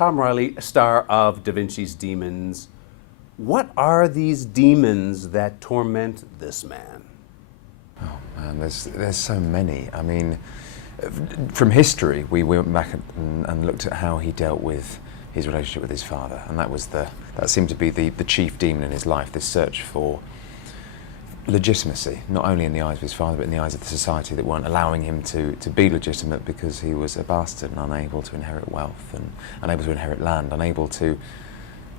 Tom Riley, star of Da Vinci's Demons. What are these demons that torment this man? Oh man, there's so many. I mean, from history, we went back and looked at how he dealt with his relationship with his father, and that seemed to be the chief demon in his life, this search for legitimacy, not only in the eyes of his father, but in the eyes of the society that weren't allowing him to be legitimate because he was a bastard and unable to inherit wealth and unable to inherit land, unable to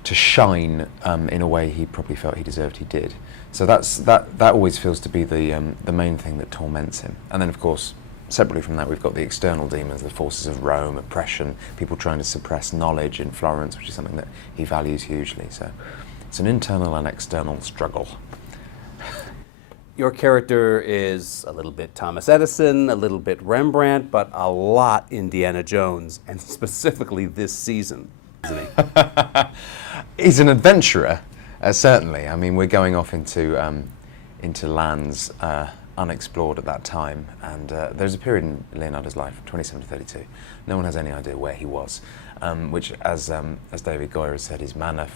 shine in a way he probably felt he deserved he did. So that always feels to be the main thing that torments him. And then of course, separately from that, we've got the external demons, the forces of Rome, oppression, people trying to suppress knowledge in Florence, which is something that he values hugely. So it's an internal and external struggle. Your character is a little bit Thomas Edison, a little bit Rembrandt, but a lot Indiana Jones, and specifically this season, isn't he? He's an adventurer, certainly. I mean, we're going off into lands unexplored at that time, and there's a period in Leonardo's life, 27 to 32. No one has any idea where he was, which, as David Goyer has said, is manna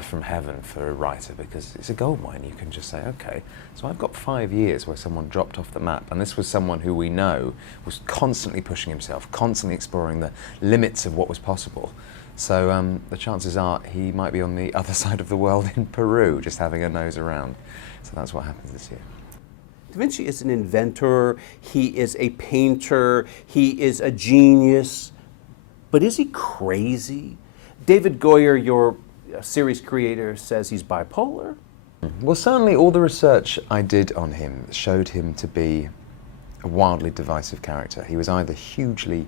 from heaven for a writer, because it's a goldmine. You can just say, okay, so I've got 5 years where someone dropped off the map, and this was someone who we know was constantly pushing himself, constantly exploring the limits of what was possible. So the chances are he might be on the other side of the world in Peru, just having a nose around. So that's what happens this year. Da Vinci is an inventor, he is a painter, he is a genius, but is he crazy? David Goyer, your series creator, says he's bipolar. Well, certainly all the research I did on him showed him to be a wildly divisive character. He was either hugely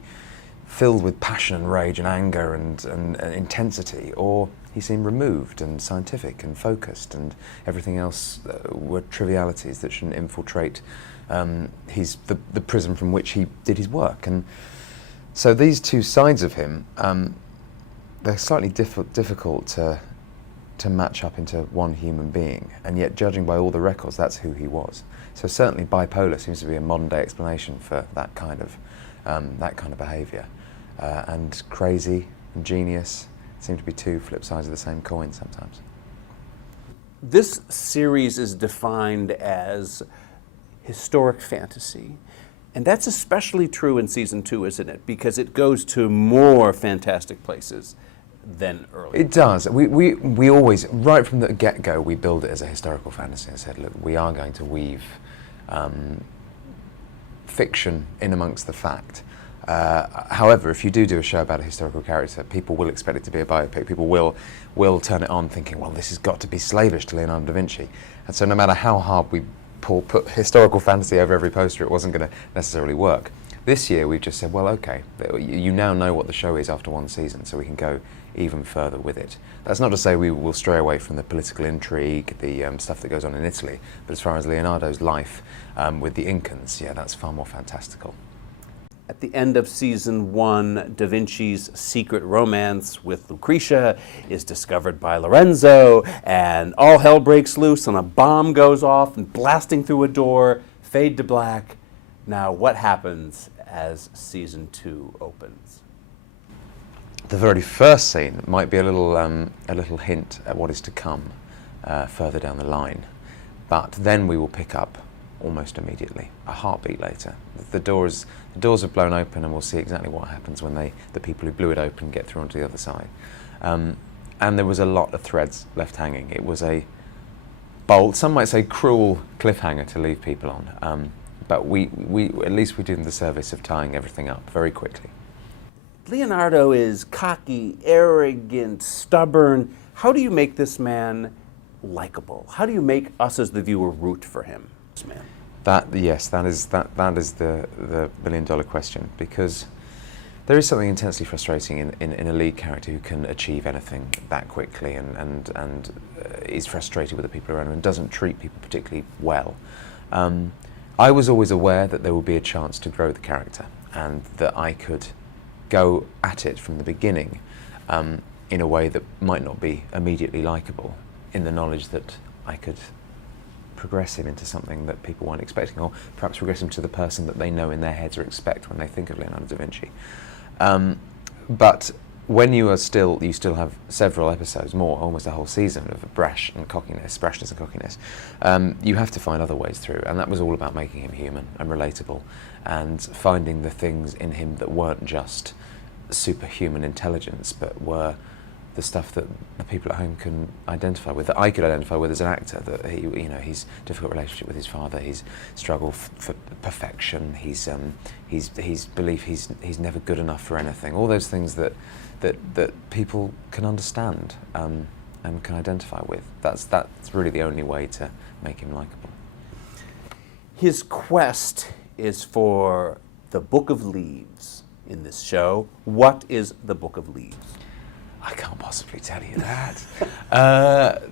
filled with passion and rage and anger and intensity, or he seemed removed and scientific and focused, and everything else were trivialities that shouldn't infiltrate the prism from which he did his work. And so these two sides of him, they're slightly difficult to match up into one human being, and yet judging by all the records, that's who he was. So certainly bipolar seems to be a modern day explanation for that kind of behaviour. And crazy and genius seem to be two flip sides of the same coin sometimes. This series is defined as historic fantasy, and that's especially true in season 2, isn't it? Because it goes to more fantastic places than earlier. It does. We always, right from the get-go, we build it as a historical fantasy and said, look, we are going to weave fiction in amongst the fact. However, if you do a show about a historical character, people will expect it to be a biopic. People will turn it on thinking, well, this has got to be slavish to Leonardo da Vinci. And so no matter how hard we put historical fantasy over every poster, it wasn't going to necessarily work. This year we've just said, well, okay, you now know what the show is after one season, so we can go even further with it. That's not to say we will stray away from the political intrigue, the stuff that goes on in Italy, but as far as Leonardo's life with the Incans, yeah, that's far more fantastical. At the end of season 1, Da Vinci's secret romance with Lucretia is discovered by Lorenzo, and all hell breaks loose, and a bomb goes off and blasting through a door, fade to black. Now, what happens as season 2 opens? The very first scene might be a little hint at what is to come further down the line, but then we will pick up almost immediately, a heartbeat later. The doors are blown open, and we'll see exactly what happens when the people who blew it open get through onto the other side. And there was a lot of threads left hanging. It was a bold, some might say cruel cliffhanger to leave people on. But we at least we do them the service of tying everything up very quickly. Leonardo is cocky, arrogant, stubborn. How do you make this man likable? How do you make us as the viewer root for him? Man. That is the million-dollar question, because there is something intensely frustrating in a lead character who can achieve anything that quickly and is frustrated with the people around him and doesn't treat people particularly well. I was always aware that there would be a chance to grow the character, and that I could go at it from the beginning in a way that might not be immediately likable, in the knowledge that I could progress him into something that people weren't expecting, or perhaps progress him to the person that they know in their heads or expect when they think of Leonardo da Vinci. But when you still have several episodes more, almost a whole season of brash and cockiness, brashness and cockiness, you have to find other ways through, and that was all about making him human and relatable, and finding the things in him that weren't just superhuman intelligence, but were the stuff that the people at home can identify with, that I could identify with as an actor. That his difficult relationship with his father, his struggle for perfection, his belief he's never good enough for anything. All those things that people can understand and can identify with. That's really the only way to make him likeable. His quest is for the Book of Leaves in this show. What is the Book of Leaves? I can't possibly tell you that.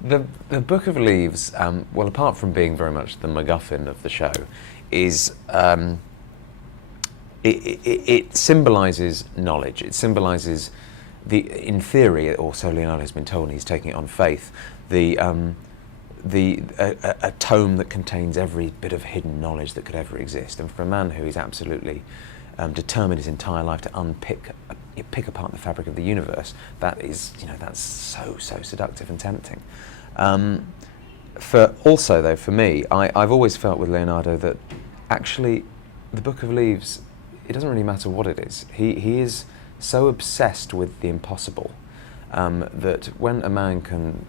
The Book of Leaves, well, apart from being very much the MacGuffin of the show, is it symbolises knowledge. It symbolises in theory, or so Leonardo has been told, and he's taking it on faith, a tome that contains every bit of hidden knowledge that could ever exist. And for a man who is absolutely determined his entire life to pick apart the fabric of the universe, that's so seductive and tempting. For me, I've always felt with Leonardo that actually the Book of Leaves, it doesn't really matter what it is. He is so obsessed with the impossible that when a man can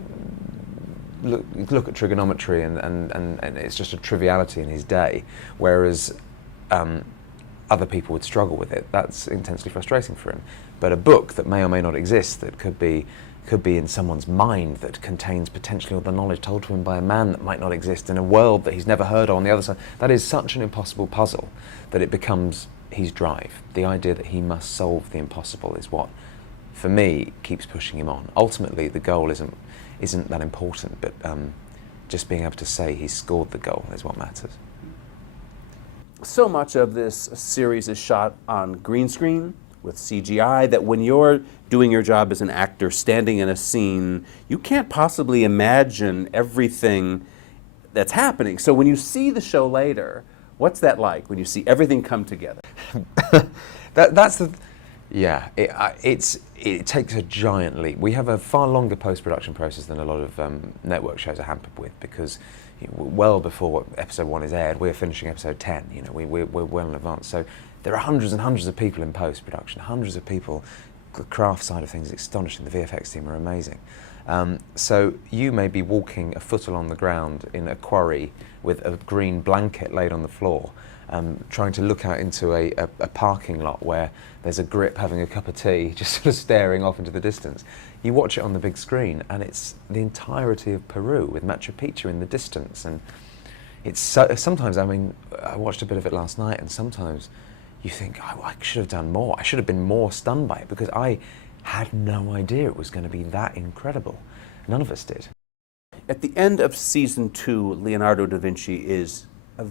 look at trigonometry and it's just a triviality in his day, whereas other people would struggle with it, that's intensely frustrating for him. But a book that may or may not exist, that could be in someone's mind, that contains potentially all the knowledge told to him by a man that might not exist in a world that he's never heard of on the other side, that is such an impossible puzzle that it becomes his drive. The idea that he must solve the impossible is what, for me, keeps pushing him on. Ultimately, the goal isn't that important, but just being able to say he's scored the goal is what matters. So much of this series is shot on green screen with CGI that when you're doing your job as an actor, standing in a scene, you can't possibly imagine everything that's happening. So when you see the show later, what's that like when you see everything come together? It takes a giant leap. We have a far longer post-production process than a lot of network shows are hampered with, because well before episode 1 is aired, we're finishing episode 10. We're well in advance. So there are hundreds and hundreds of people in post-production, hundreds of people. The craft side of things is astonishing. The VFX team are amazing. So you may be walking a foot along the ground in a quarry with a green blanket laid on the floor, trying to look out into a parking lot where there's a grip having a cup of tea, just sort of staring off into the distance. You watch it on the big screen, and it's the entirety of Peru with Machu Picchu in the distance. And it's sometimes, I watched a bit of it last night, and sometimes you think, oh, I should have done more. I should have been more stunned by it, because I had no idea it was going to be that incredible. None of us did. At the end of season 2, Leonardo da Vinci is a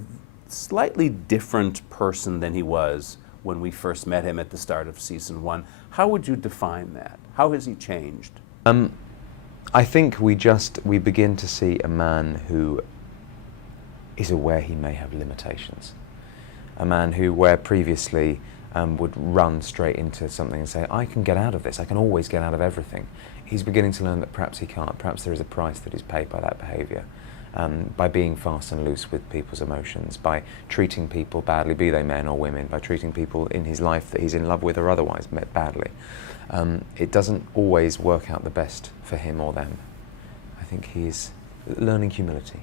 slightly different person than he was when we first met him at the start of season 1. How would you define that? How has he changed? I think we begin to see a man who is aware he may have limitations. A man who, where previously would run straight into something and say, I can get out of this, I can always get out of everything. He's beginning to learn that perhaps he can't. Perhaps there is a price that is paid by that behaviour. By being fast and loose with people's emotions, by treating people badly, be they men or women, by treating people in his life that he's in love with or otherwise met badly. It doesn't always work out the best for him or them. I think he's learning humility.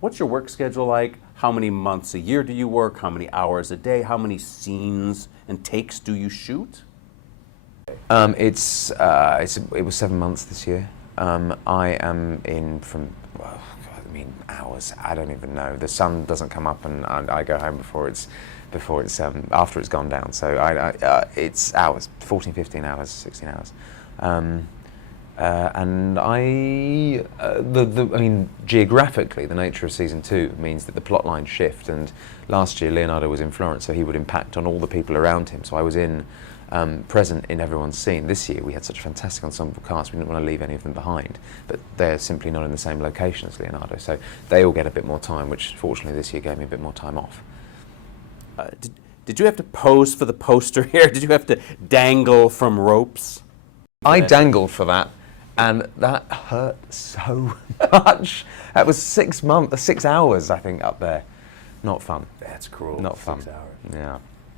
What's your work schedule like? How many months a year do you work? How many hours a day? How many scenes and takes do you shoot? It was 7 months this year. I am in from, hours. I don't even know. The sun doesn't come up, and I go home after it's gone down. So it's hours, 14, 15 hours, 16 hours. Geographically, the nature of season 2 means that the plot lines shift. And last year, Leonardo was in Florence, so he would impact on all the people around him. So I was present in everyone's scene. This year, we had such a fantastic ensemble cast. We didn't want to leave any of them behind, but they're simply not in the same location as Leonardo. So they all get a bit more time, which fortunately this year gave me a bit more time off. Did Did you have to pose for the poster here? Did you have to dangle from ropes? I dangled for that, and that hurt so much. That was 6 hours, I think, up there. Not fun. That's cruel. Not fun. 6 hours. Yeah.